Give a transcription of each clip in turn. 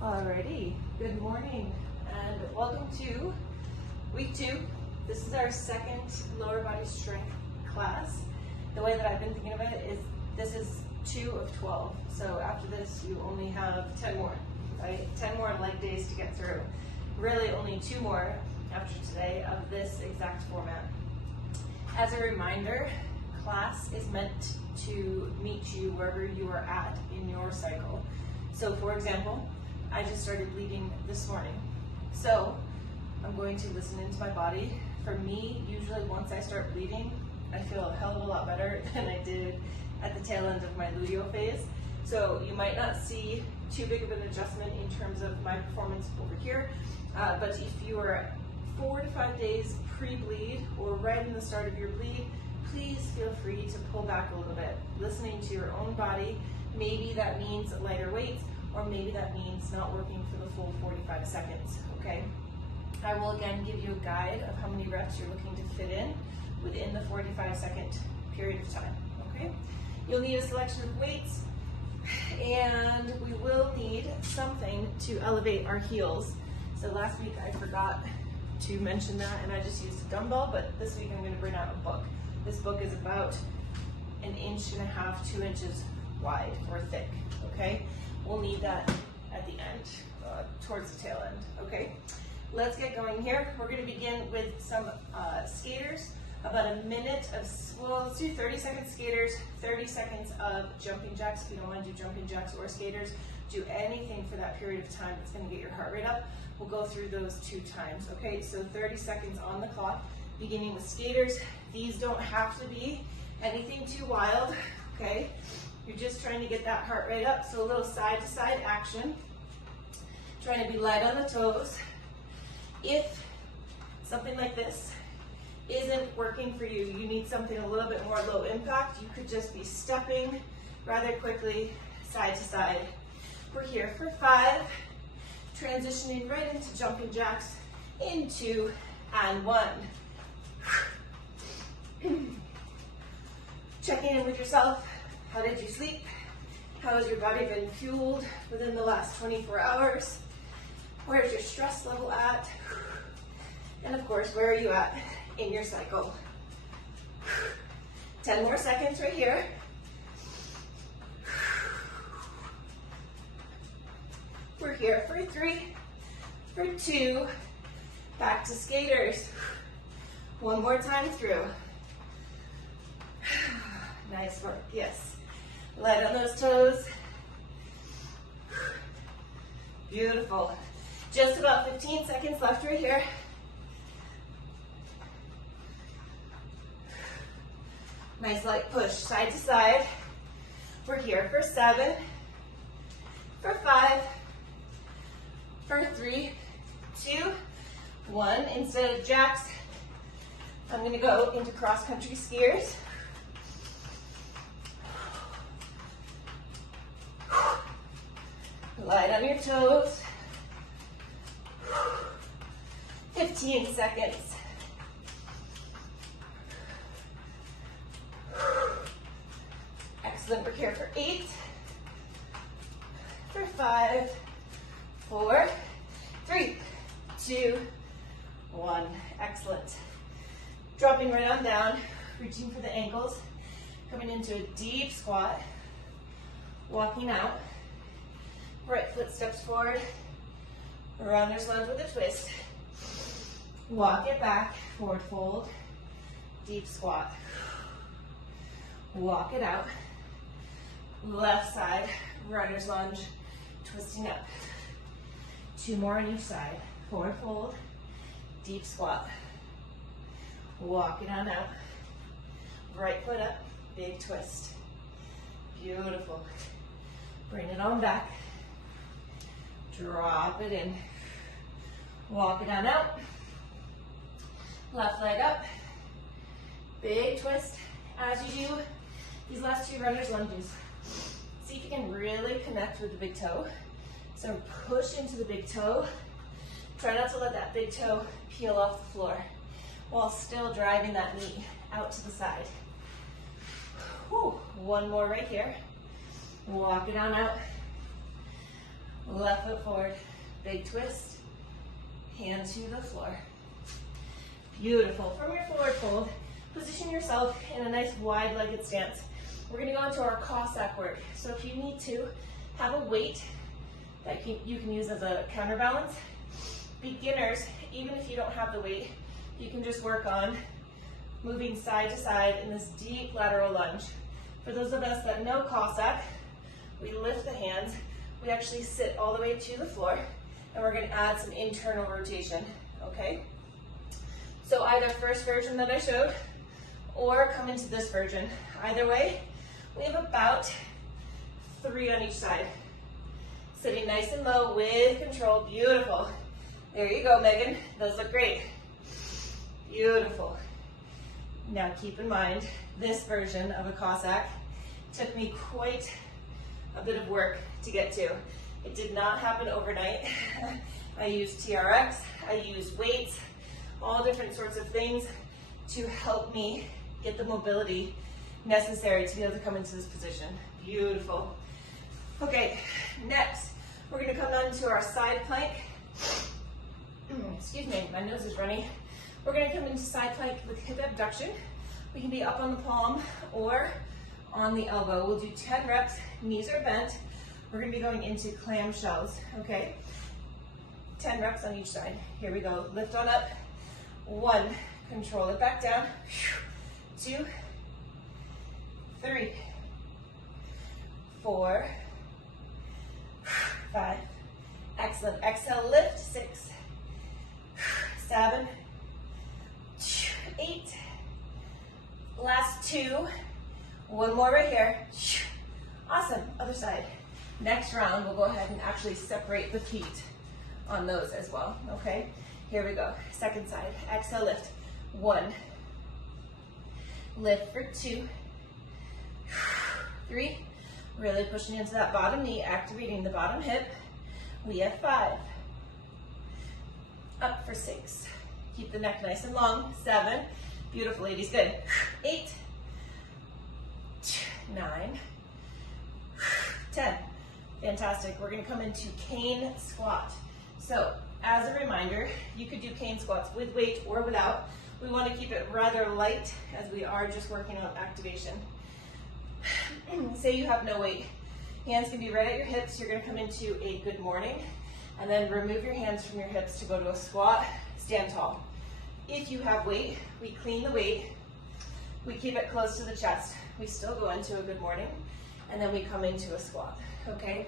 Alrighty, good morning and welcome to week 2. This is our second lower body strength class. The way that I've been thinking of it is this is 2 of 12. So after this you only have 10 more, right? 10 more leg days to get through. Really only 2 more after today of this exact format. As a reminder, class is meant to meet you wherever you are at in your cycle. So for example, I just started bleeding this morning. So I'm going to listen into my body. For me, usually once I start bleeding, I feel a hell of a lot better than I did at the tail end of my luteal phase. So you might not see too big of an adjustment in terms of my performance over here, but if you are 4 to 5 days pre-bleed or right in the start of your bleed, please feel free to pull back a little bit, listening to your own body. Maybe that means lighter weights, or maybe that means not working for the full 45 seconds, okay? I will again give you a guide of how many reps you're looking to fit in within the 45-second period of time, okay? You'll need a selection of weights, and we will need something to elevate our heels. So last week I forgot to mention that, and I just used a dumbbell, but this week I'm gonna bring out a book. This book is about 1.5 inches, 2 inches wide or thick, okay? We'll need that at the end, towards the tail end, okay? Let's get going here. We're gonna begin with some skaters, about a minute of, well, let's do 30 seconds skaters, 30 seconds of jumping jacks. If you don't wanna do jumping jacks or skaters, do anything for that period of time that's gonna get your heart rate up. We'll go through those 2 times, okay? So 30 seconds on the clock, beginning with skaters. These don't have to be anything too wild, okay? You're just trying to get that heart rate up, so a little side to side action. Trying to be light on the toes. If something like this isn't working for you, you need something a little bit more low impact, you could just be stepping rather quickly side to side. We're here for 5, transitioning right into jumping jacks in 2 and 1. Checking in with yourself. How did you sleep? How has your body been fueled within the last 24 hours? Where's your stress level at? And of course, where are you at in your cycle? 10 more seconds right here. We're here for 3, for 2, back to skaters. One more time through. Nice work, yes. Light on those toes. Beautiful. Just about 15 seconds left right here. Nice light push, side to side. We're here for 7, for 5, for 3, 2, 1. Instead of jacks, I'm gonna go into cross-country skiers. Light on your toes. 15 seconds. Excellent. We're here for 8, for 5, 4, 3, 2, 1. Excellent. Dropping right on down, reaching for the ankles, coming into a deep squat, walking out. Right foot steps forward, runner's lunge with a twist. Walk it back, forward fold, deep squat. Walk it out. Left side, runner's lunge, twisting up. 2 more on each side. Forward fold, deep squat. Walk it on out. Right foot up, big twist. Beautiful. Bring it on back. Drop it in. Walk it on out. Left leg up. Big twist. As you do these last 2 runner's lunges, see if you can really connect with the big toe. So push into the big toe. Try not to let that big toe peel off the floor while still driving that knee out to the side. Whew. 1 more right here. Walk it on out. left foot forward, big twist, hand to the floor. Beautiful. From your forward fold, position yourself in a nice wide-legged stance. We're going to go into our Cossack work. So if you need to have a weight that you can use as a counterbalance, beginners, even if you don't have the weight, you can just work on moving side to side in this deep lateral lunge. For those of us that know Cossack, we lift the hands, we actually sit all the way to the floor, and we're going to add some internal rotation, okay? So either first version that I showed, or come into this version. Either way, we have about 3 on each side. Sitting nice and low with control, beautiful. There you go, Megan, those look great. Beautiful. Now keep in mind, this version of a Cossack took me quite a bit of work to get to. It did not happen overnight. I used TRX, I used weights, all different sorts of things to help me get the mobility necessary to be able to come into this position. Beautiful. Okay, next, we're gonna come down to our side plank. Excuse me, my nose is runny. We're gonna come into side plank with hip abduction. We can be up on the palm or on the elbow. We'll do 10 reps, knees are bent. We're gonna be going into clamshells, okay? 10 reps on each side. Here we go, lift on up. 1, control it back down. 2, 3, 4, 5. Excellent. Exhale, lift. 6, 7, 8. Last 2. One more right here. Awesome. Other side. Next round, we'll go ahead and actually separate the feet on those as well. Okay? Here we go. Second side. Exhale, lift. 1. Lift for 2. 3. Really pushing into that bottom knee, activating the bottom hip. We have 5. Up for 6. Keep the neck nice and long. 7. Beautiful, ladies. Good. 8. 9. 10. Fantastic. We're going to come into cane squat. So, as a reminder, you could do cane squats with weight or without. We want to keep it rather light as we are just working on activation. Say you have no weight. Hands can be right at your hips. You're going to come into a good morning and then remove your hands from your hips to go to a squat. Stand tall. If you have weight, we clean the weight. We keep it close to the chest. We still go into a good morning and then we come into a squat. Okay?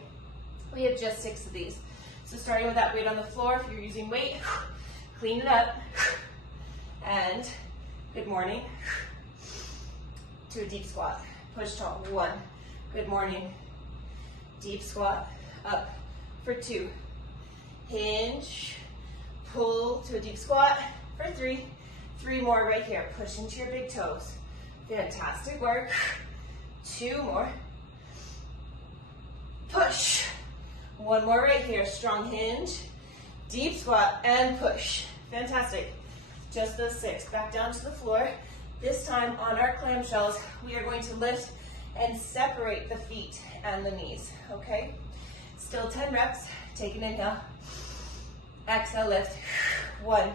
We have just 6 of these. So starting with that weight on the floor, if you're using weight, clean it up. And good morning to a deep squat. Push tall. 1. Good morning. Deep squat. Up for 2. Hinge. Pull to a deep squat for 3. 3 more right here. Push into your big toes. Fantastic work. 2 more. Push. 1 more right here. Strong hinge. Deep squat and push. Fantastic. Just those 6. Back down to the floor. This time on our clamshells, we are going to lift and separate the feet and the knees, okay? Still 10 reps. Take an inhale. Exhale, lift. 1,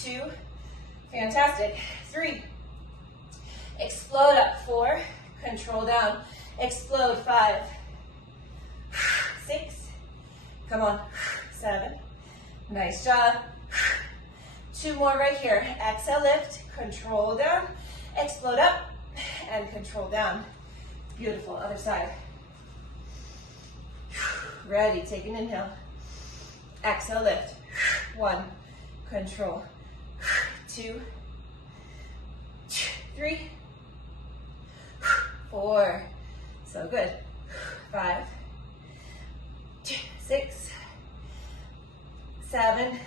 2, fantastic. 3, explode up. 4, control down. Explode. 5, 6, come on. 7, nice job. 2 more right here. Exhale, lift, control down, explode up, and control down. Beautiful. Other side. Ready. Take an inhale. Exhale, lift. 1, control. 2, 3, 4. So good. 5, 6, 7,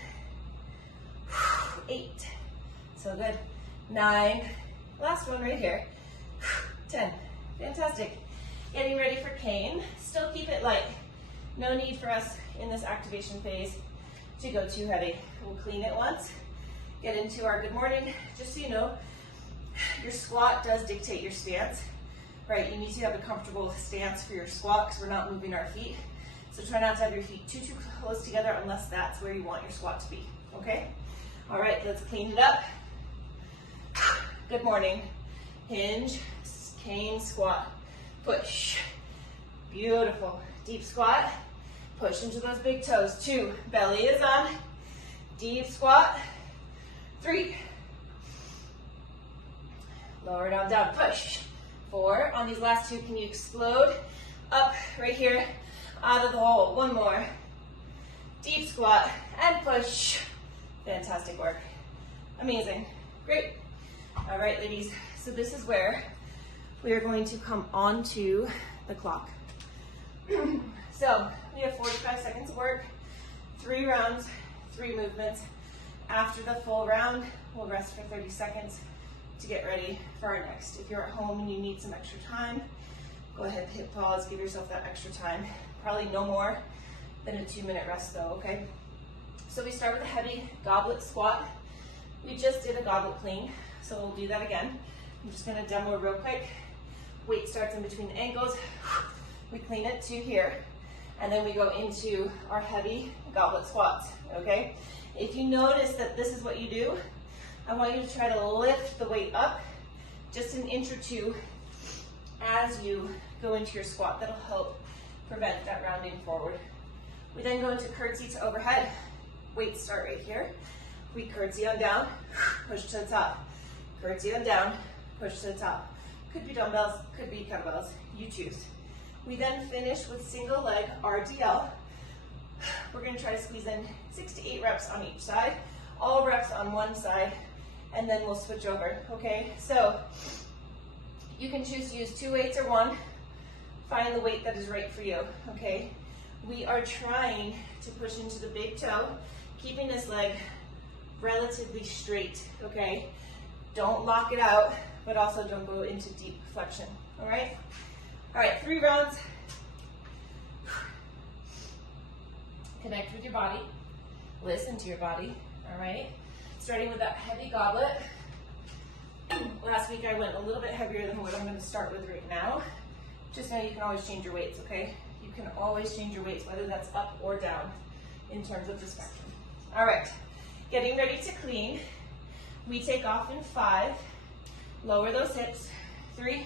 8. So good. 9. Last one right here. 10. Fantastic. Getting ready for cane. Still keep it light. No need for us in this activation phase to go too heavy. We'll clean it once. Get into our good morning. Just so you know, your squat does dictate your stance. Right, you need to have a comfortable stance for your squat because we're not moving our feet. So try not to have your feet too close together unless that's where you want your squat to be, okay? All right, let's clean it up. Good morning. Hinge, cane, squat, push. Beautiful. Deep squat, push into those big toes. 2, belly is on. Deep squat. 3. Lower down, down, push. 4. On these last 2, can you explode? Up, right here, out of the hole. 1 more. Deep squat and push. Fantastic work. Amazing. Great. All right, ladies. So this is where we are going to come onto the clock. So we have 45 seconds of work, 3 rounds, 3 movements. After the full round, we'll rest for 30 seconds to get ready for our next. If you're at home and you need some extra time, go ahead, hit pause, give yourself that extra time. Probably no more than a 2-minute rest though, okay? So we start with a heavy goblet squat. We just did a goblet clean, so we'll do that again. I'm just gonna demo real quick. Weight starts in between the ankles. We clean it to here, and then we go into our heavy goblet squats, okay? If you notice that this is what you do, I want you to try to lift the weight up just an inch or 2 as you go into your squat. That'll help prevent that rounding forward. We then go into curtsy to overhead. Weights start right here. We curtsy on down, push to the top. Curtsy on down, push to the top. Could be dumbbells, could be kettlebells, you choose. We then finish with single leg RDL. We're going to try to squeeze in 6 to 8 reps on each side, all reps on one side, and then we'll switch over, okay? So you can choose to use 2 weights or 1. Find the weight that is right for you, okay? We are trying to push into the big toe, keeping this leg relatively straight, okay? Don't lock it out, but also don't go into deep flexion, all right? All right, 3 rounds. Connect with your body, listen to your body, all right? Starting with that heavy goblet. Last week I went a little bit heavier than what I'm gonna start with right now. Just know you can always change your weights, okay? You can always change your weights, whether that's up or down in terms of the spectrum. All right, getting ready to clean. We take off in 5, lower those hips. 3,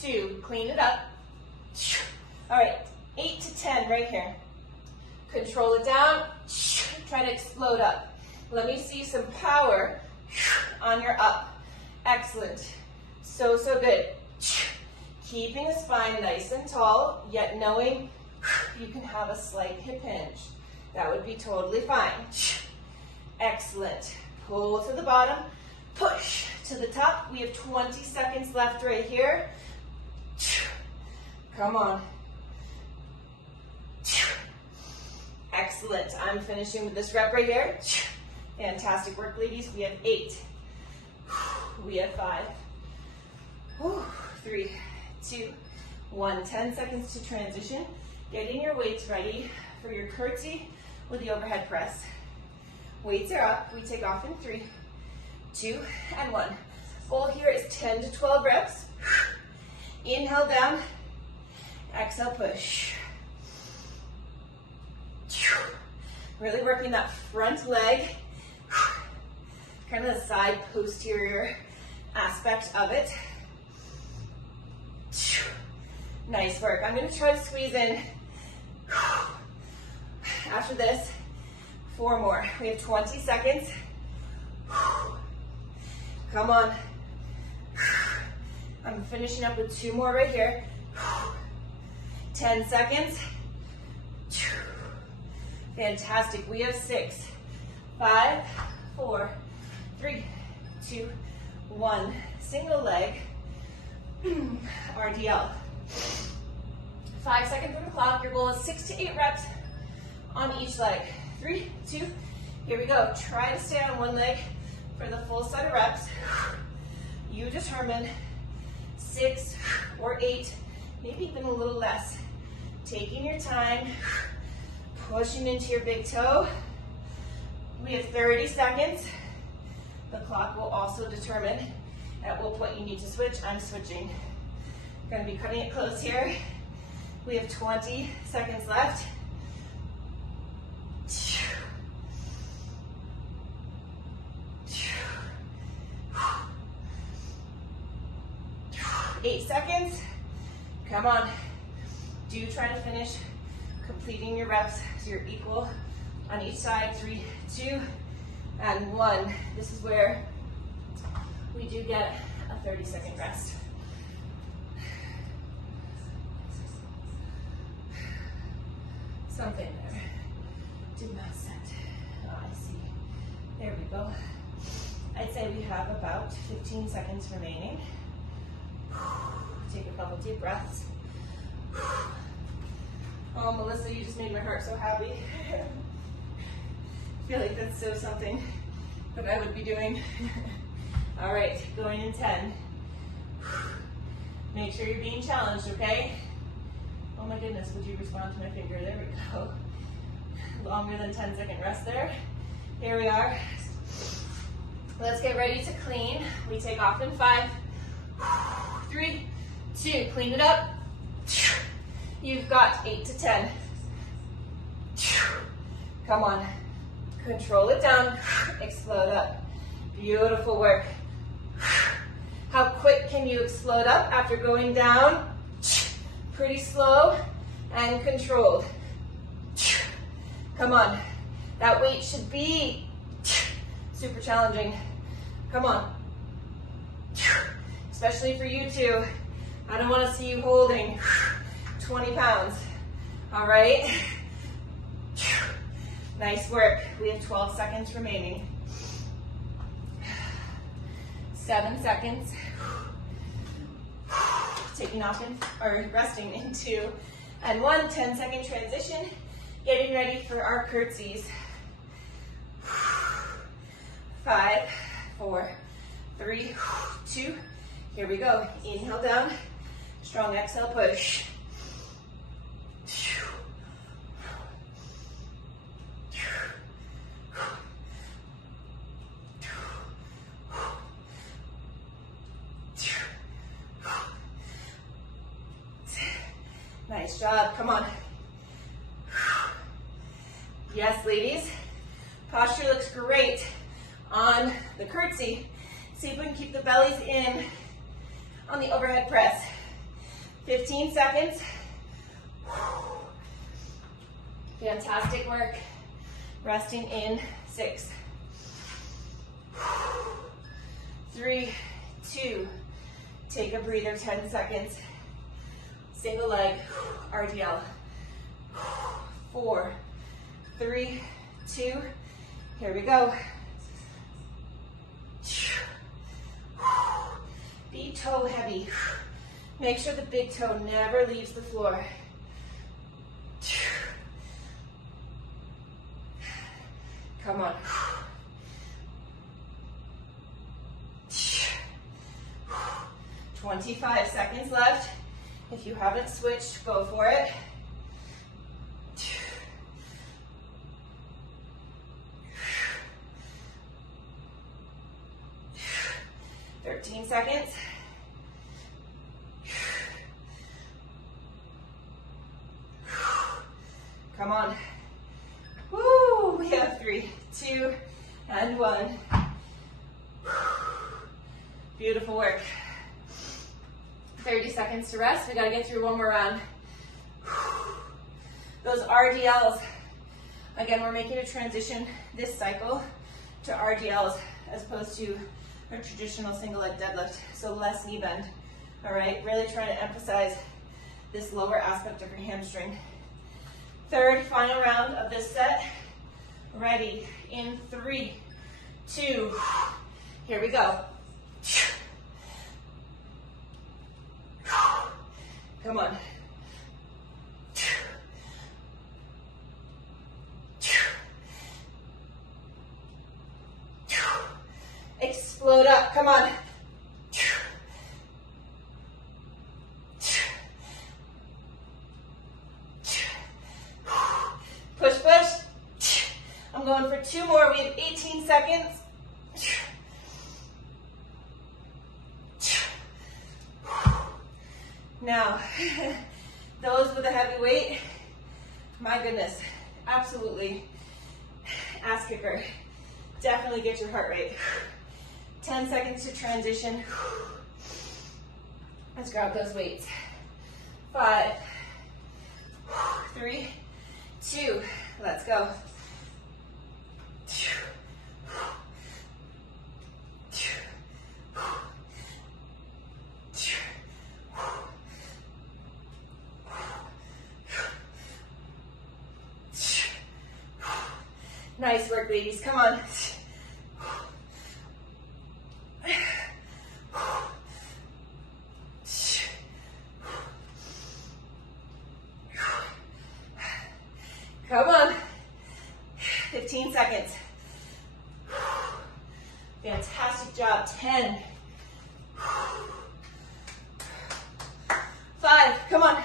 2, clean it up. All right, 8 to 10 right here. Control it down, try to explode up. Let me see some power on your up. Excellent, so good. Keeping the spine nice and tall, yet knowing you can have a slight hip hinge. That would be totally fine. Excellent, pull to the bottom, push to the top. We have 20 seconds left right here. Come on. Excellent. I'm finishing with this rep right here. Fantastic work, ladies. We have 8. We have 5. 3, 2, 1. 10 seconds to transition. Getting your weights ready for your curtsy with the overhead press. Weights are up. We take off in 3, 2, and 1. Goal here is 10 to 12 reps. Inhale down. Exhale, push. Really working that front leg, kind of the side posterior aspect of it. Nice work. I'm going to try to squeeze in, after this, 4 more. We have 20 seconds. Come on. I'm finishing up with 2 more right here. 10 seconds. Fantastic. We have 6, 5, 4, 3, 2, 1. Single leg RDL. 5 seconds on the clock. Your goal is 6 to 8 reps on each leg. 3, 2, here we go. Try to stay on one leg for the full set of reps. You determine 6 or 8, maybe even a little less. Taking your time. Pushing into your big toe. We have 30 seconds. The clock will also determine at what point you need to switch. I'm switching. Gonna be cutting it close here. We have 20 seconds left. 8 seconds. Come on. Do try to finish completing your reps so you're equal on each side. 3, 2, and 1. This is where we do get a 30-second rest. Something there did not set. Oh, I see. There we go. I'd say we have about 15 seconds remaining. Take a couple deep breaths. Oh, Melissa, you just made my heart so happy. I feel like that's so something that I would be doing. All right, going in 10. Make sure you're being challenged, okay? Oh my goodness, would you respond to my finger? There we go. Longer than 10-second rest there. Here we are. Let's get ready to clean. We take off in 5, 3, 2, clean it up. You've got 8 to 10. Come on. Control it down. Explode up. Beautiful work. How quick can you explode up after going down? Pretty slow and controlled. Come on. That weight should be super challenging. Come on. Especially for you two. I don't want to see you holding 20 pounds. All right? Nice work. We have 12 seconds remaining. 7 seconds. Taking off or resting in 2 and 1. 10-second transition. Getting ready for our curtsies. 5, 4, 3, 2. Here we go. Inhale down. Strong exhale, push. Nice job. Come on. Yes, ladies. Posture looks great on the curtsy. See if we can keep the bellies in on the overhead press. 15 seconds. Fantastic work. Resting in 6, 3, 2. Take a breather, 10 seconds. Single leg, RDL. 4, 3, 2. Here we go. Be toe heavy. Make sure the big toe never leaves the floor. Come on. 25 seconds left. If you haven't switched, go for it. 13 seconds. Come on. Woo! We have 3, 2, and 1. Beautiful work. 30 seconds to rest. We gotta get through one more round. Those RDLs, again, we're making a transition this cycle to RDLs as opposed to a traditional single leg deadlift, so less knee bend. All right, really trying to emphasize this lower aspect of your hamstring. Third, final round of this set. Ready, in 3, 2, here we go. Come on. Explode up, come on. Push, push. I'm going for 2 more. We have 18 seconds. Now, those with a heavy weight, my goodness, absolutely ass kicker. Definitely get your heart rate. 10 seconds to transition. Let's grab those weights. 5, 3, 2, let's go. Nice work, ladies, come on. Come on. 15 seconds. Fantastic job. 10. 5. Come on.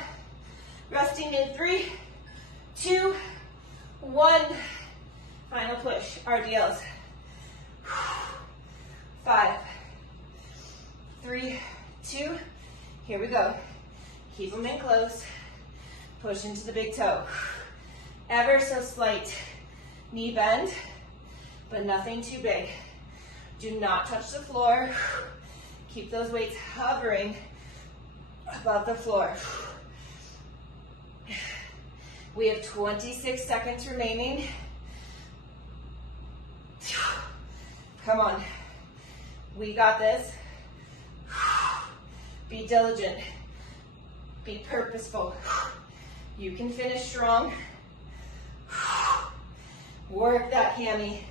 Resting in 3, 2, 1. Final push. RDLs. 5, 3, 2. Here we go. Keep them in close. Push into the big toe. Ever so slight knee bend, but nothing too big. Do not touch the floor. Keep those weights hovering above the floor. We have 26 seconds remaining. Come on. We got this. Be diligent. Be purposeful. You can finish strong. Work that hammy.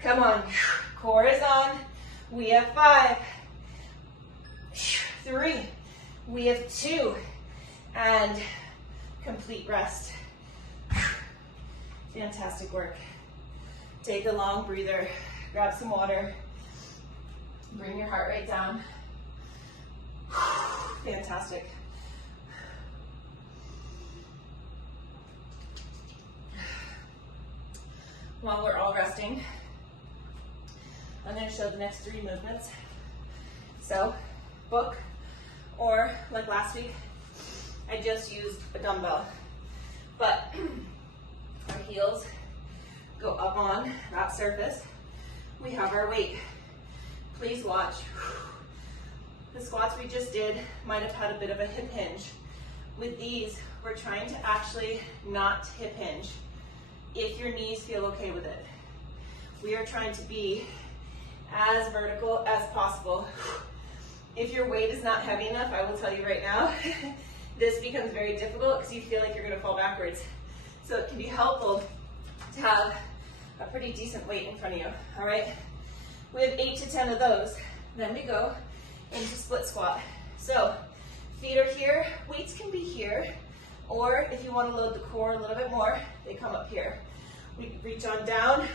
Come on. Core is on. We have 5, 3, we have 2, and complete rest. Fantastic work. Take a long breather. Grab some water. Bring your heart rate down. Fantastic. While we're all resting, I'm going to show the next 3 movements. So, book, or like last week, I just used a dumbbell. But our heels go up on that surface. We have our weight. Please watch. The squats we just did might have had a bit of a hip hinge. With these, we're trying to actually not hip hinge, if your knees feel okay with it. We are trying to be as vertical as possible. If your weight is not heavy enough, I will tell you right now, this becomes very difficult because you feel like you're going to fall backwards. So it can be helpful to have a pretty decent weight in front of you, all right? We have 8 to 10 of those. Then we go into split squat. So feet are here, weights can be here, or if you want to load the core a little bit more, they come up here. We reach on down,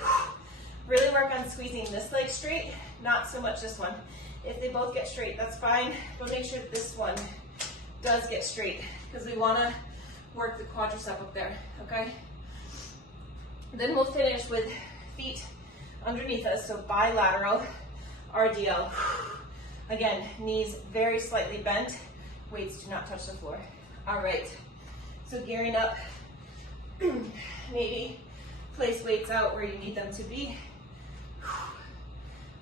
really work on squeezing this leg straight, not so much this one. If they both get straight, that's fine, but make sure this one does get straight, because we want to work the quadricep up there, okay? Then we'll finish with feet underneath us, so bilateral RDL. Again, knees very slightly bent, weights do not touch the floor. All right, so gearing up, maybe place weights out where you need them to be.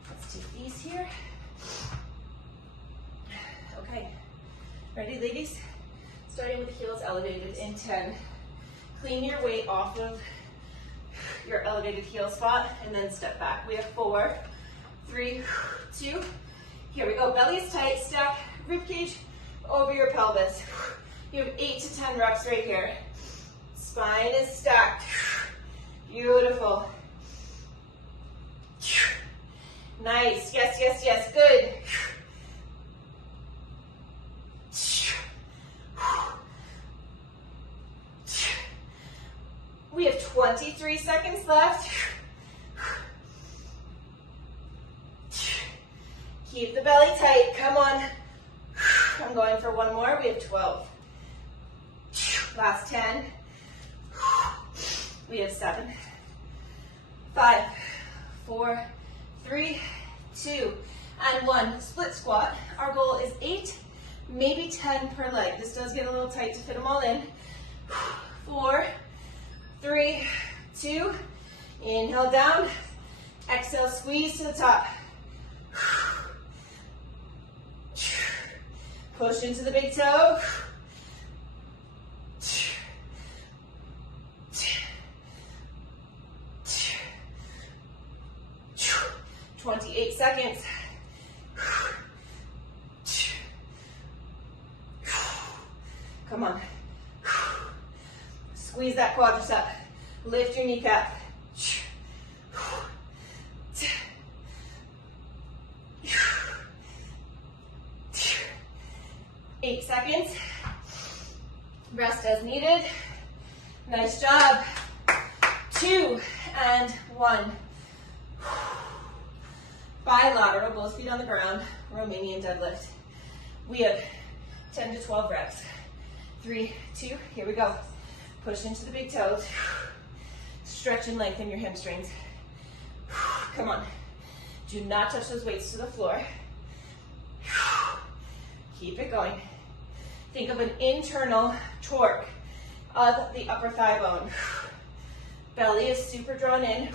Let's take these here. Okay, ready ladies? Starting with the heels elevated in 10. Clean your weight off of your elevated heel spot and then step back. We have 4, 3, 2, here we go. Belly is tight, stack rib cage over your pelvis. You have 8 to 10 reps right here. Spine is stacked. Beautiful. Nice, yes, yes, yes, good. We have 23 seconds left. Keep the belly tight, come on. I'm going for one more, we have 12. Last 10. We have 7. 5, 4, 3, 2, and 1. Split squat. Our goal is 8 maybe 10 per leg. This does get a little tight to fit them all in. 4, 3, 2, inhale down, exhale, squeeze to the top. Push into the big toe. 28 seconds. Come on. Squeeze that quadricep. Lift your kneecap. 8 seconds. Rest as needed. Nice job. 2 and 1. Bilateral, both feet on the ground, Romanian deadlift. We have 10 to 12 reps. 3, 2, here we go. Push into the big toes. Stretch and lengthen your hamstrings. Come on. Do not touch those weights to the floor. Keep it going. Think of an internal torque of the upper thigh bone. Belly is super drawn in.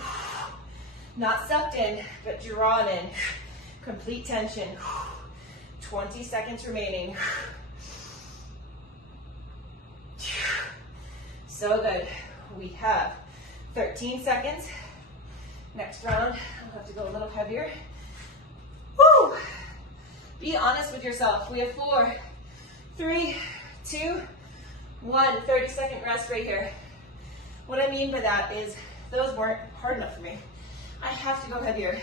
Not sucked in, but drawn in. Complete tension. 20 seconds remaining. So good. We have 13 seconds. Next round, I'll have to go a little heavier. Woo! Be honest with yourself. We have 4, 3, 2, 1. 30-second rest right here. What I mean by that is those weren't hard enough for me. I have to go heavier.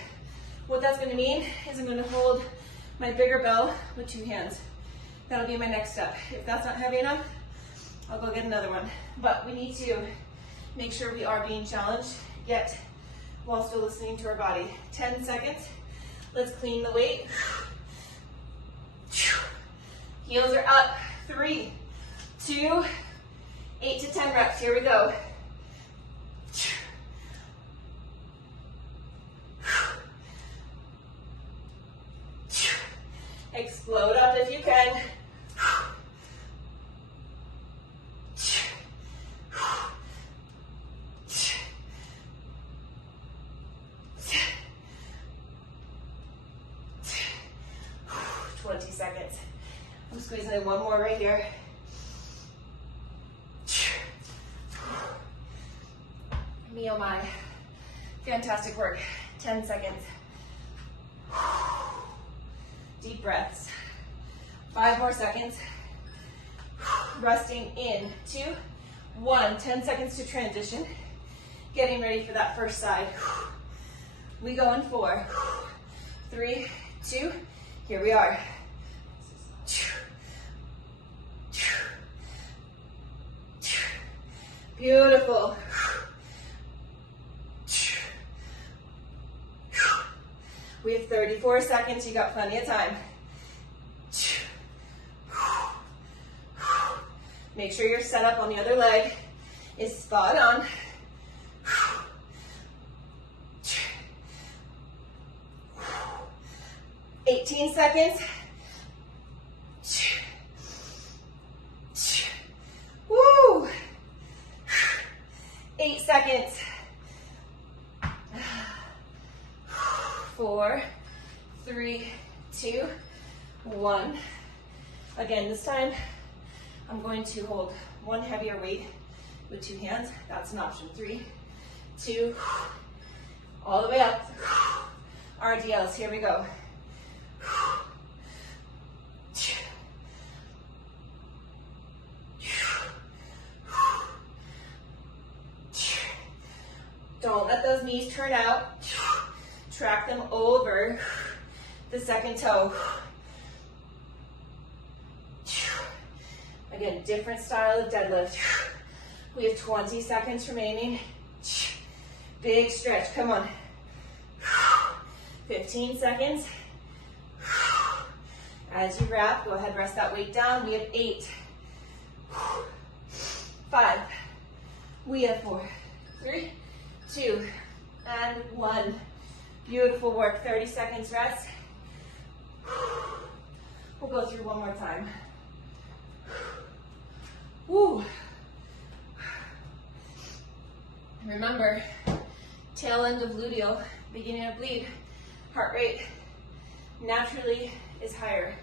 What that's going to mean is I'm going to hold my bigger bell with 2 hands. That'll be my next step. If that's not heavy enough, I'll go get another one. But we need to make sure we are being challenged, yet while still listening to our body. 10 seconds. Let's clean the weight. Heels are up. 3, 2, 8 to 10 reps. Here we go. Explode up if you can. Seconds. I'm squeezing in one more right here. Me oh my. Fantastic work. 10 seconds. Deep breaths. 5 more seconds. Resting in 2, 1. 10 seconds to transition. Getting ready for that first side. We go in 4, 3, 2. Here we are. Beautiful. We have 34 seconds. You got plenty of time. Make sure your setup on the other leg is spot on. 18 seconds. Woo! 8 seconds. 4, 3, 2, 1. Again, this time I'm going to hold one heavier weight with 2 hands. That's an option. 3, 2, all the way up. RDLs, here we go. Don't let those knees turn out. Track them over the second toe. Again, different style of deadlift. We have 20 seconds remaining. Big stretch, come on. 15 seconds. As you wrap, go ahead, rest that weight down. We have 8, 5, we have 4, 3, 2, and 1. Beautiful work. 30 seconds rest. We'll go through one more time. Woo. Remember, tail end of luteal, beginning of bleed, heart rate naturally is higher.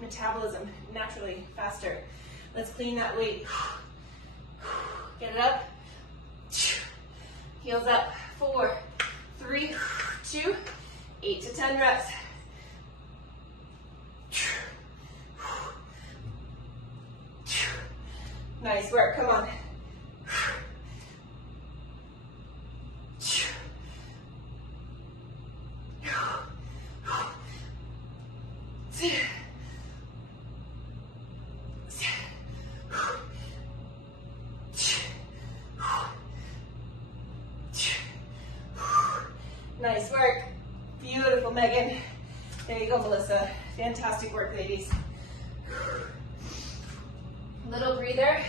Metabolism naturally faster. Let's clean that weight. Get it up. Heels up. 4, 3, 2, 8 to 10 reps. Nice work, come on. Nice work. Beautiful, Megan. There you go, Melissa. Fantastic work, ladies. Little breather.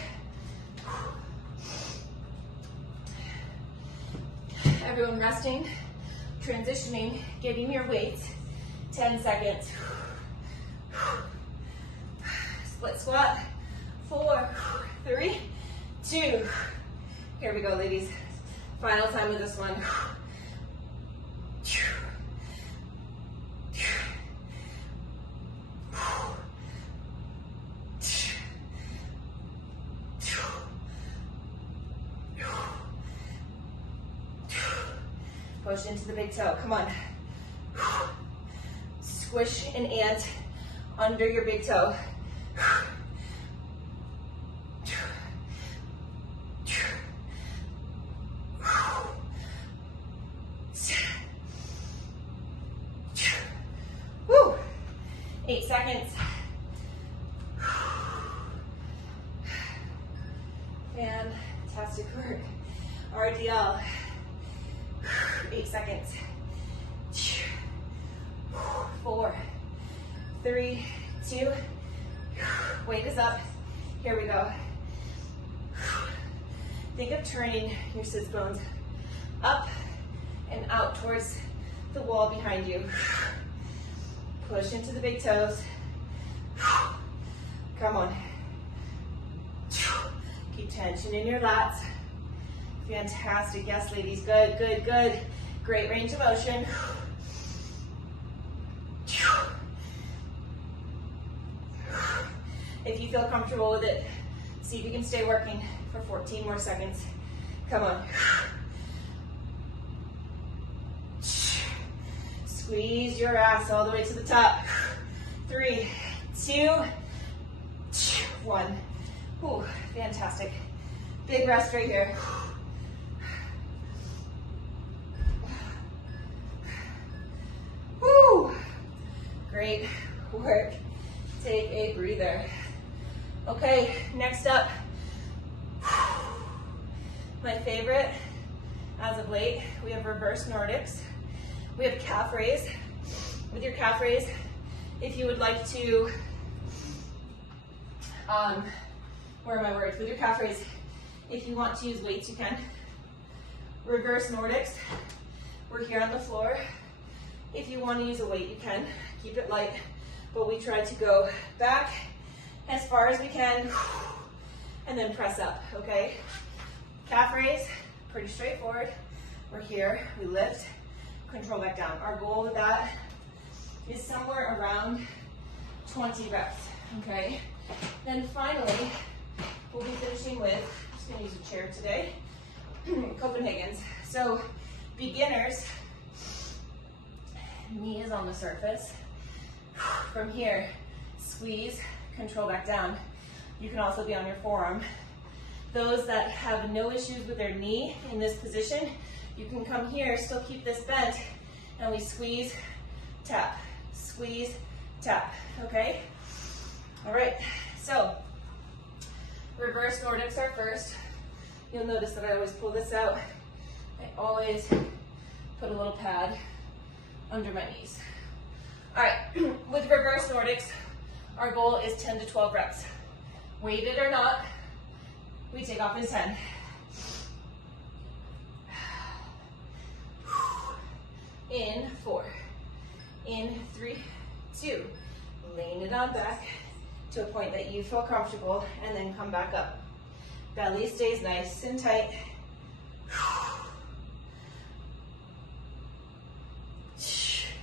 Everyone resting, transitioning, getting your weight. 10 seconds. Split squat. 4, 3, 2. Here we go, ladies. Final time with this one. Push into the big toe, come on. Squish an ant under your big toe. Woo! 8 seconds. Fantastic work. RDL. 8 seconds. 4, 3, 2. Weight is up. Here we go. Think of turning your sits bones up and out towards the wall behind you. Push into the big toes. Come on. Keep tension in your lats. Fantastic. Yes, ladies. Good, good, good. Great range of motion. If you feel comfortable with it, see if you can stay working for 14 more seconds. Come on. Squeeze your ass all the way to the top. 3, 2, 1. Ooh, fantastic. Big rest right here. Woo! Great work. Take a breather. Okay, next up, my favorite as of late, we have reverse Nordics. We have calf raise. With your calf raise, if you would like to, where are my words? With your calf raise, if you want to use weights, you can. Reverse Nordics, we're here on the floor. If you want to use a weight, you can. Keep it light, but we try to go back as far as we can and then press up, okay? Calf raise, pretty straightforward. We're here, we lift, control back down. Our goal with that is somewhere around 20 reps, okay? Then finally, we'll be finishing with, I'm just gonna use a chair today, Copenhagen's. So beginners, knee is on the surface. From here, squeeze, control back down. You can also be on your forearm. Those that have no issues with their knee in this position, you can come here, still keep this bent, and we squeeze, tap, squeeze, tap, okay? All right, so reverse Nordics are first. You'll notice that I always pull this out. I always put a little pad under my knees. All right, with reverse Nordics, our goal is 10 to 12 reps. Weighted or not, we take off in 10. In 4, in 3, 2, on back to a point that you feel comfortable, and then come back up. Belly stays nice and tight.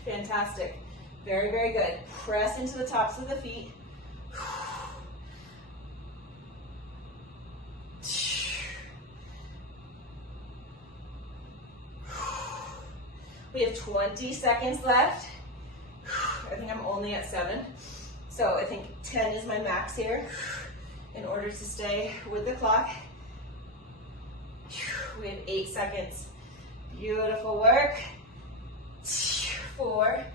Fantastic. Very, very good. Press into the tops of the feet. We have 20 seconds left. I think I'm only at 7. So I think 10 is my max here in order to stay with the clock. We have 8 seconds. Beautiful work. 4.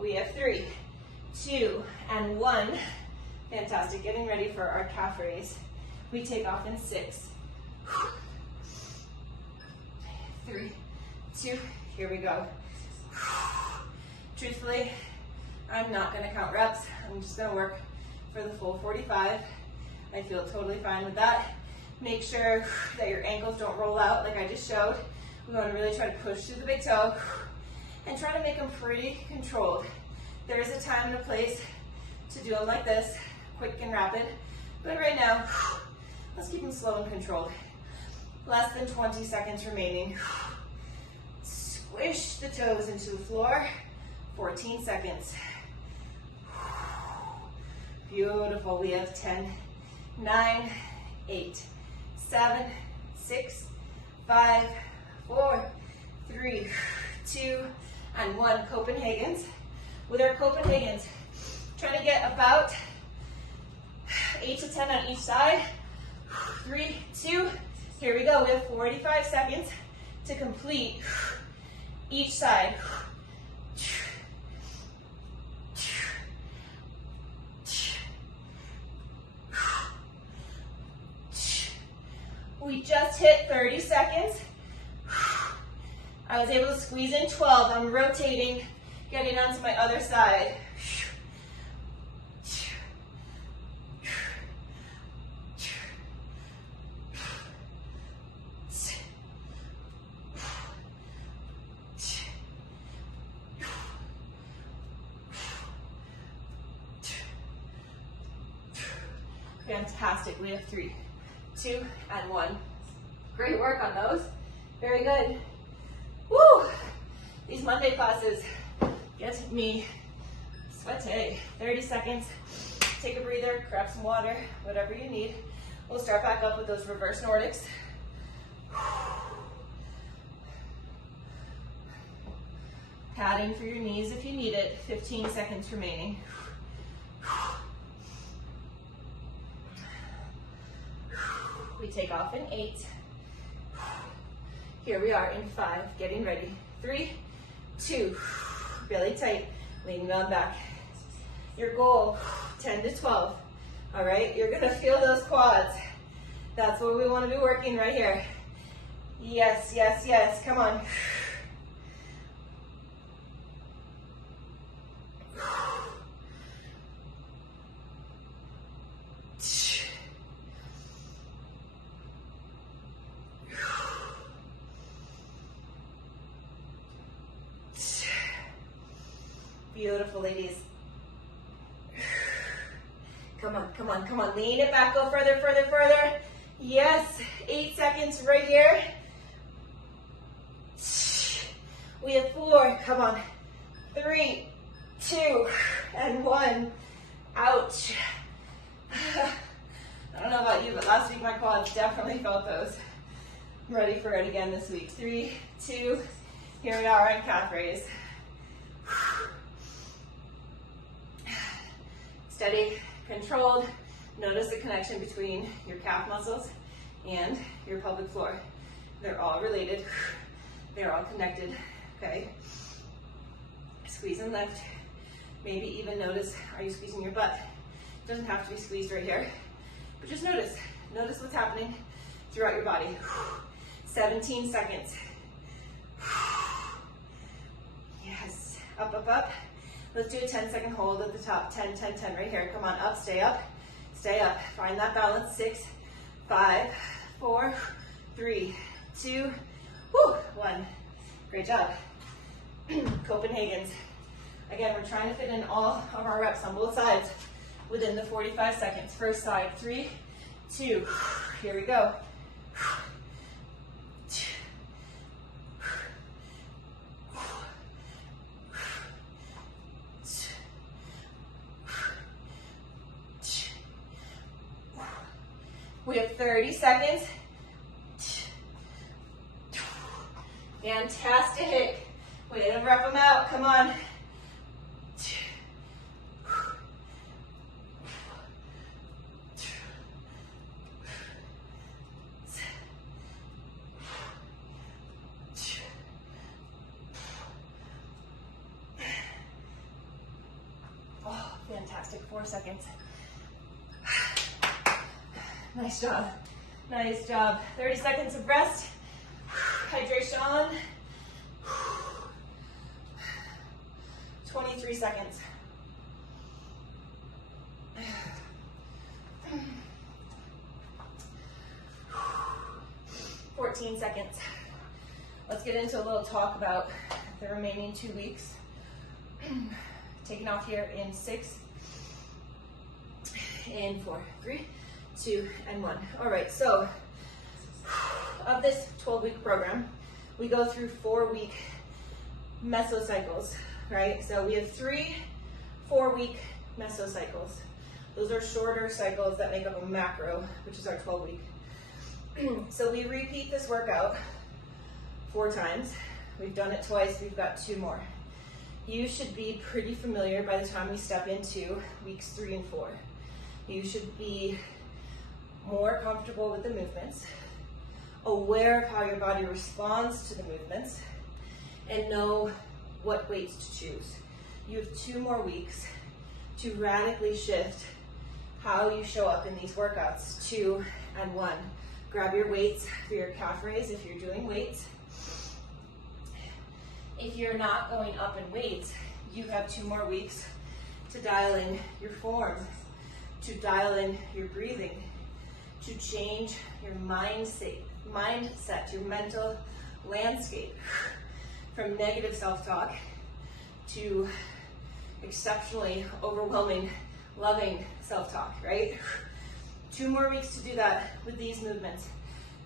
We have 3, 2, and 1. Fantastic. Getting ready for our calf raise. We take off in 6. 3, 2. Here we go. Truthfully, I'm not going to count reps. I'm just going to work for the full 45. I feel totally fine with that. Make sure that your ankles don't roll out like I just showed. We want to really try to push through the big toe and try to make them pretty controlled. There is a time and a place to do them like this, quick and rapid. But right now, let's keep them slow and controlled. Less than 20 seconds remaining. Squish the toes into the floor. 14 seconds. Beautiful. We have 10, 9, 8, 7, 6, 5, 4, 3, 2, and 1. Copenhagen's. With our Copenhagen's, trying to get about 8 to 10 on each side. 3, 2, here we go. We have 45 seconds to complete each side. We just hit 30 seconds. I was able to squeeze in 12. I'm rotating, getting onto my other side. Fantastic. We have 3, 2, and 1. Great work on those. Very good. Woo! These Monday classes get me sweaty. 30 seconds. Take a breather, grab some water, whatever you need. We'll start back up with those reverse Nordics. Padding for your knees if you need it. 15 seconds remaining. We take off in 8. Here we are in 5, getting ready. 3, 2, belly tight, leaning on back. Your goal, 10 to 12. All right, you're gonna feel those quads. That's what we wanna be working right here. Yes, yes, yes, come on. Beautiful, ladies. Come on, come on, come on. Lean it back, go further, further, further. Yes, 8 seconds right here. We have 4, come on. 3, 2, and 1. Ouch. I don't know about you, but last week my quads definitely felt those. I'm ready for it again this week. 3, 2, here we are in calf raise. Steady, controlled. Notice the connection between your calf muscles and your pelvic floor. They're all related. They're all connected, okay? Squeeze and lift. Maybe even notice, are you squeezing your butt? It doesn't have to be squeezed right here, but just notice. Notice what's happening throughout your body. 17 seconds. Yes, up, up, up. Let's do a 10-second hold at the top. 10, 10, 10 right here. Come on, up, stay up, stay up. Find that balance. 6, 5, 4, 3, 2, 1. Great job. Copenhagen's. Again, we're trying to fit in all of our reps on both sides. within the 45 seconds. First side, 3, 2, here we go. We have 30 seconds. Fantastic. Way to rep them out. Come on. Oh, fantastic. 4 seconds. Nice job. Nice job. 30 seconds of rest. Hydration on. 23 seconds. 14 seconds. Let's get into a little talk about the remaining 2 weeks. Taking off here in 6, in 4, 3, 2, and 1. All right, so of this 12-week program, we go through 4-week mesocycles, right? So we have 3 4-week mesocycles. Those are shorter cycles that make up a macro, which is our 12-week. So we repeat this workout 4 times. We've done it twice, we've got 2 more. You should be pretty familiar by the time we step into weeks 3 and 4. You should be more comfortable with the movements, aware of how your body responds to the movements, and know what weights to choose. You have 2 more weeks to radically shift how you show up in these workouts. 2 and 1. Grab your weights for your calf raise if you're doing weights. If you're not going up in weights, you have 2 more weeks to dial in your form, to dial in your breathing, to change your mindset, your mental landscape from negative self-talk to exceptionally overwhelming, loving self-talk, right? 2 more weeks to do that with these movements.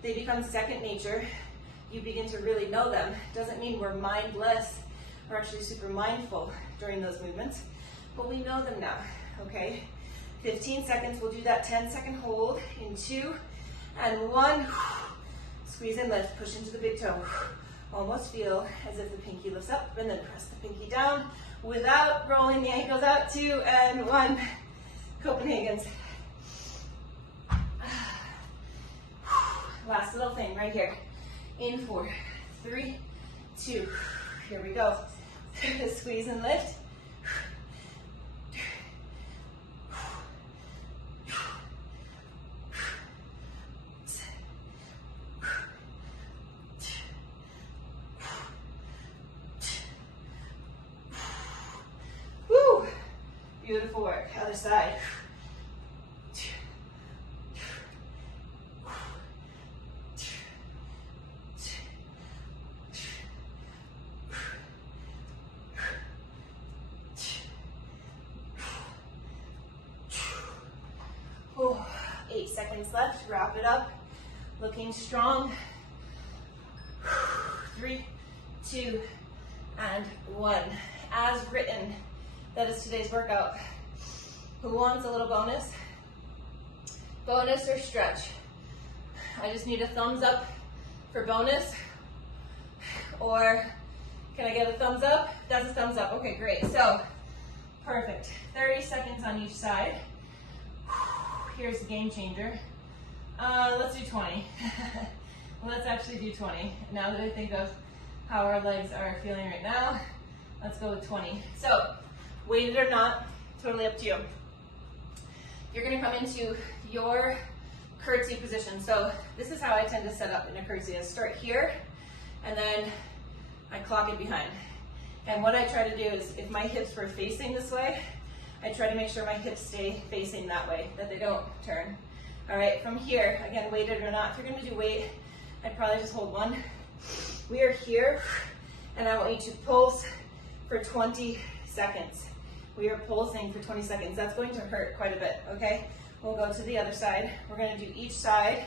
They become second nature. You begin to really know them. Doesn't mean we're mindless. We're actually super mindful during those movements, but we know them now, okay? 15 seconds, we'll do that 10-second hold in 2 and 1. Squeeze and lift, push into the big toe. Almost feel as if the pinky lifts up, and then press the pinky down without rolling the ankles out. 2 and 1. Copenhagen's. Last little thing right here. In 4, 3, 2. Here we go. Squeeze and lift. Woo! Beautiful work. Other side. Oh, 8 seconds left. Wrap it up. Looking strong. 3, 2, and 1. As written, that is today's workout. Who wants a little bonus? Bonus or stretch? I just need a thumbs up for bonus. Or can I get a thumbs up? That's a thumbs up. Okay, great. So, perfect. 30 seconds on each side. Here's the game changer. Let's do 20. Let's actually do 20. Now that I think of how our legs are feeling right now, let's go with 20. So, weighted or not, totally up to you. You're gonna come into your curtsy position. So this is how I tend to set up in a curtsy. I start here, and then I clock it behind. And what I try to do is, if my hips were facing this way, I try to make sure my hips stay facing that way, that they don't turn. All right, from here, again, weighted or not, if you're gonna do weight, I'd probably just hold 1. We are here, and I want you to pulse for 20 seconds. We are pulsing for 20 seconds. That's going to hurt quite a bit, okay? We'll go to the other side. We're gonna do each side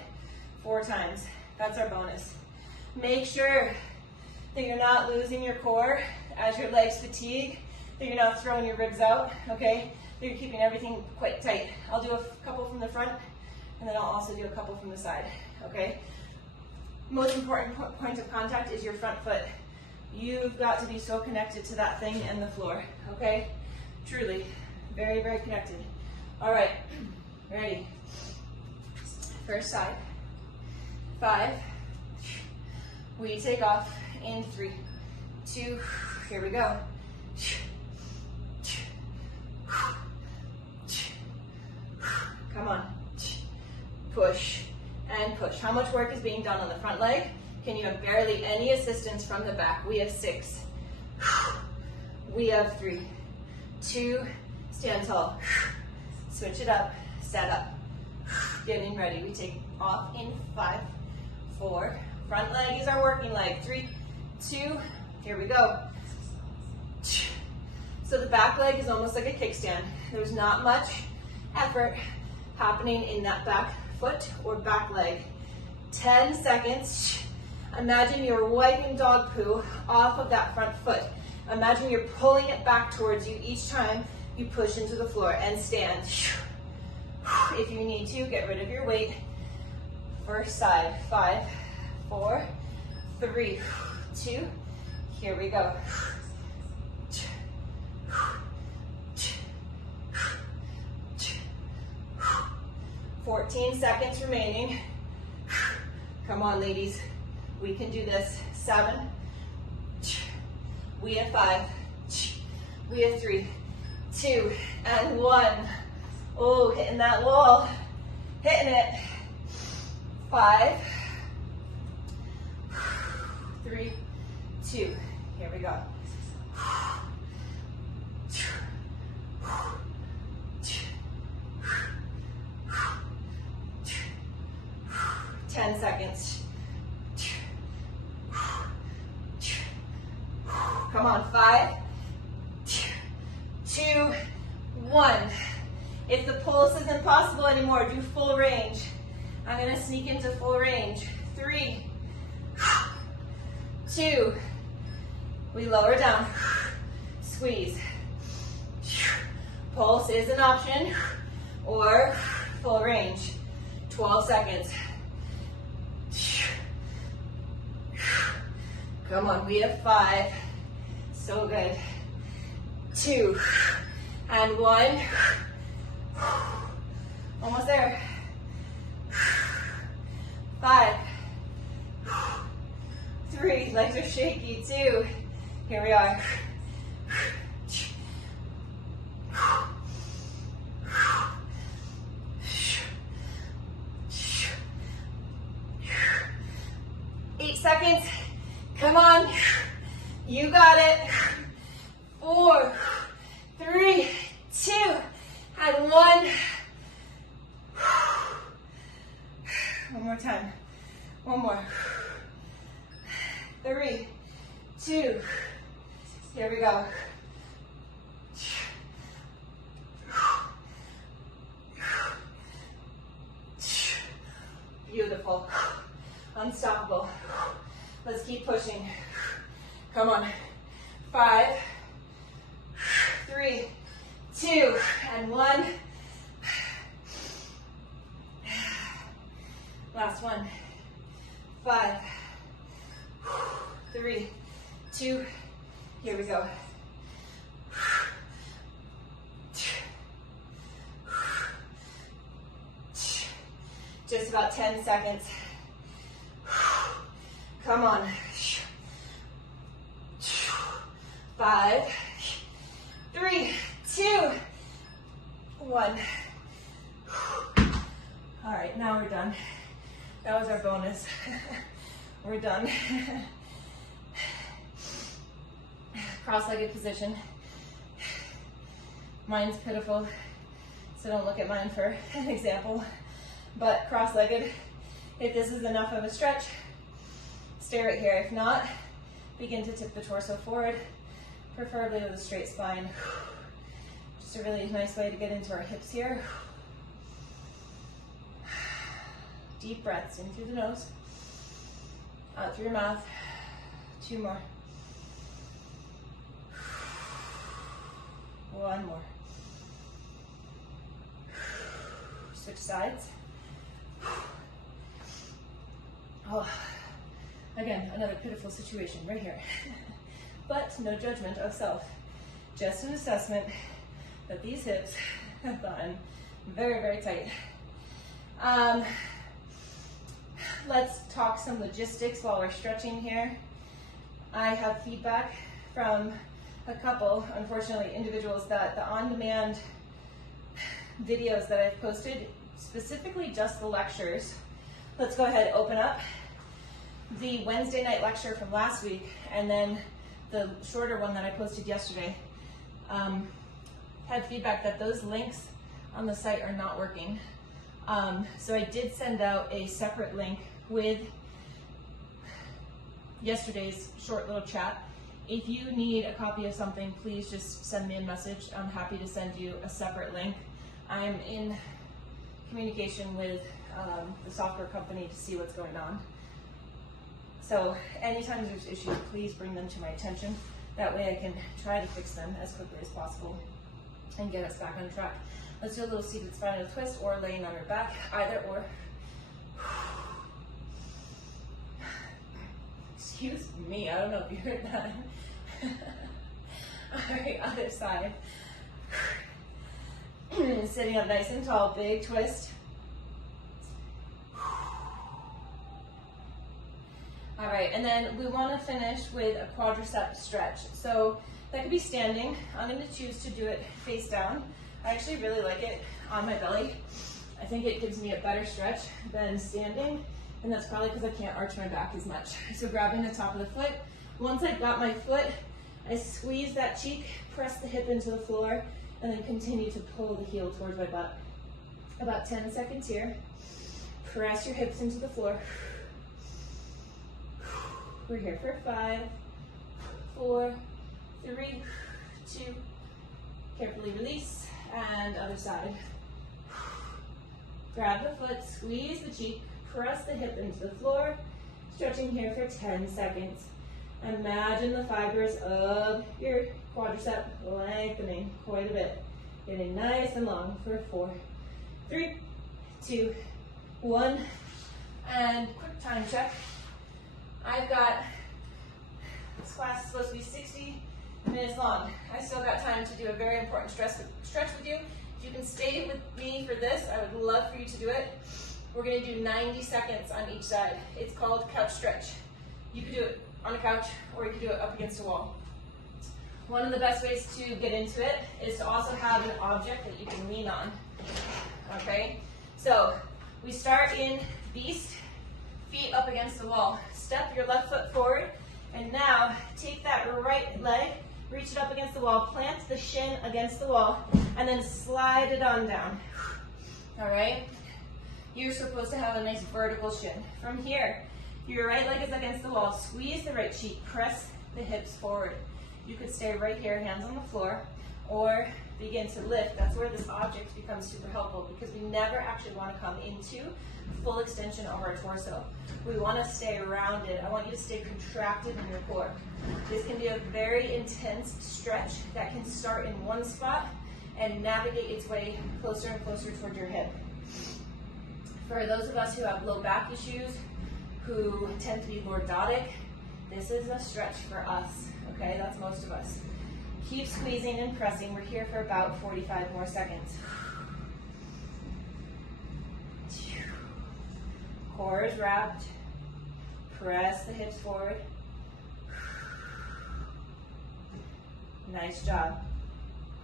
4 times. That's our bonus. Make sure that you're not losing your core as your legs fatigue, that you're not throwing your ribs out, okay? That you're keeping everything quite tight. I'll do a couple from the front, and then I'll also do a couple from the side, okay? Most important point of contact is your front foot. You've got to be so connected to that thing and the floor, okay? Truly, very, very connected. All right, ready? First side, 5. We take off in 3, 2, here we go. Come on, push and push. How much work is being done on the front leg? Can you have barely any assistance from the back? We have 6. We have 3, 2, stand tall. Switch it up, stand up. Getting ready. We take off in 5, 4. Front leg is our working leg. 3, 2, here we go. So the back leg is almost like a kickstand. There's not much effort happening in that back foot or back leg. 10 seconds. Imagine you're wiping dog poo off of that front foot. Imagine you're pulling it back towards you each time you push into the floor and stand. If you need to, get rid of your weight. First side, 5, 4, 3, 2, here we go. "14 seconds remaining. Come on, ladies. We can do this. 7. We have 5. We have 3, 2, and 1. Oh, hitting that wall. Hitting it. 5, 3, 2. Here we go. 10 seconds. Come on, 5, 2, 1. If the pulse isn't possible anymore, do full range. I'm gonna sneak into full range. 3, 2, we lower down, squeeze. Pulse is an option, or full range. 12 seconds. Come on, we have 5. So good. 2, and 1. Almost there. 5, 3, legs are shaky. 2, here we are. 8 seconds. Come on. You got it. 4, 3, 2, and 1. One more time. One more. 3, 2. Here we go. Beautiful. Unstoppable. Let's keep pushing. Come on. 5, 3, 2, and 1. Last one. 5, 3, 2. Here we go. Just about 10 seconds. Come on. 5, 3, 2, 1. All right, now we're done. That was our bonus. We're done. Cross-legged position. Mine's pitiful, so don't look at mine for an example. But cross-legged, if this is enough of a stretch, stay right here. If not, begin to tip the torso forward, preferably with a straight spine. Just a really nice way to get into our hips here. Deep breaths in through the nose, out through your mouth. 2 more. 1 more. Switch sides. Oh, again, another pitiful situation right here. But no judgment of self. Just an assessment that these hips have gotten very, very tight. Let's talk some logistics while we're stretching here. I have feedback from a couple, unfortunately, individuals that the on-demand videos that I've posted, specifically just the lectures. Let's go ahead and open up the Wednesday night lecture from last week and then the shorter one that I posted yesterday. Had feedback that those links on the site are not working. So I did send out a separate link with yesterday's short little chat. If you need a copy of something, please just send me a message. I'm happy to send you a separate link. I'm in communication with the software company to see what's going on. So anytime there's issues, please bring them to my attention. That way I can try to fix them as quickly as possible and get us back on track. Let's do a little seated spinal twist or laying on our back, either or. Excuse me, I don't know if you heard that. All right, other side. Sitting up nice and tall, big twist. All right, and then we want to finish with a quadricep stretch. So that could be standing. I'm going to choose to do it face down. I actually really like it on my belly. I think it gives me a better stretch than standing, and that's probably because I can't arch my back as much. So grabbing the top of the foot. Once I've got my foot, I squeeze that cheek, press the hip into the floor, and then continue to pull the heel towards my butt. About 10 seconds here. Press your hips into the floor. We're here for 5, 4, 3, 2. Carefully release, and other side. Grab the foot, squeeze the cheek, press the hip into the floor, stretching here for 10 seconds. Imagine the fibers of your quadricep lengthening quite a bit. Getting nice and long for 4, 3, 2, 1. And quick time check. I've got, this class is supposed to be 60 minutes long. I still got time to do a very important stretch with you. If you can stay with me for this, I would love for you to do it. We're going to do 90 seconds on each side. It's called couch stretch. You could do it on a couch or you could do it up against a wall. One of the best ways to get into it is to also have an object that you can lean on. Okay? So we start in beast, feet up against the wall. Step your left foot forward, and now take that right leg, reach it up against the wall, plant the shin against the wall, and then slide it on down. All right? You're supposed to have a nice vertical shin. From here, your right leg is against the wall, squeeze the right cheek, press the hips forward. You could stay right here, hands on the floor, or begin to lift. That's where this object becomes super helpful, because we never actually want to come into full extension of our torso. We want to stay rounded. I want you to stay contracted in your core. This can be a very intense stretch that can start in one spot and navigate its way closer and closer toward your hip. For those of us who have low back issues, who tend to be lordotic, this is a stretch for us, okay? That's most of us. Keep squeezing and pressing. We're here for about 45 more seconds. Core is wrapped. Press the hips forward. Nice job.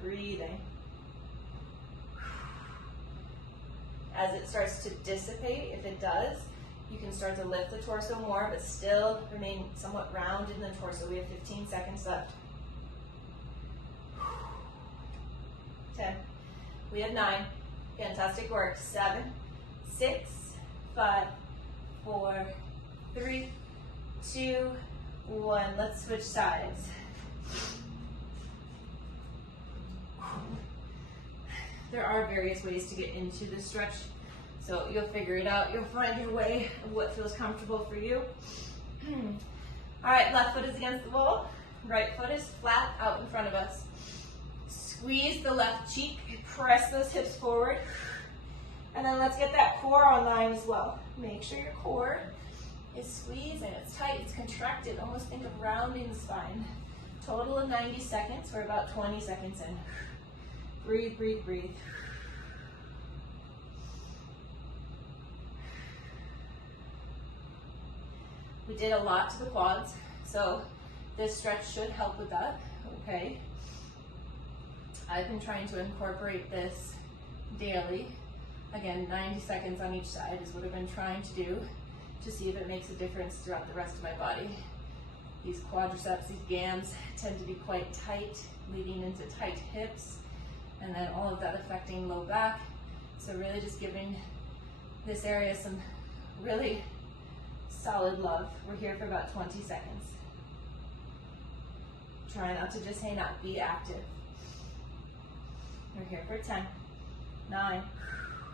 Breathing. As it starts to dissipate, if it does, you can start to lift the torso more, but still remain somewhat rounded in the torso. We have 15 seconds left. 10. We have 9. Fantastic work. 7, 6, 5, 4, 3, 2, 1. Let's switch sides. there are various ways to get into this stretch. So you'll figure it out. You'll find your way of what feels comfortable for you. All right, left foot is against the wall. Right foot is flat out in front of us. Squeeze the left cheek, press those hips forward. And then let's get that core online as well. Make sure your core is squeezed and it's tight, it's contracted. Almost think of rounding the spine. Total of 90 seconds. We're about 20 seconds in. Breathe, breathe, breathe. We did a lot to the quads, so this stretch should help with that, okay? I've been trying to incorporate this daily. Again, 90 seconds on each side is what I've been trying to do to see if it makes a difference throughout the rest of my body. These quadriceps, these gams tend to be quite tight, leading into tight hips, and then all of that affecting low back. So really just giving this area some really solid love. We're here for about 20 seconds. Try not to just hang out, be active. We're here for 10, 9,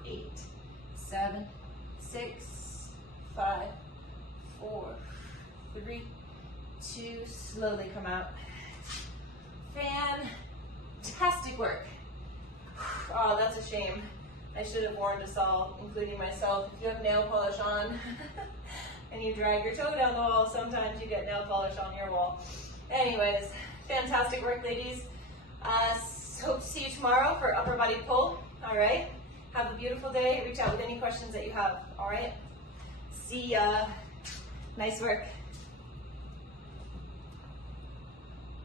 8, 7, 6, 5, 4, 3, 2, slowly come out. Fantastic work. Oh, that's a shame. I should have warned us all, including myself. If you have nail polish on and you drag your toe down the wall, sometimes you get nail polish on your wall. Anyways, fantastic work, ladies. Hope to see you tomorrow for upper body pull. All right. Have a beautiful day. Reach out with any questions that you have. All right. See ya. Nice work.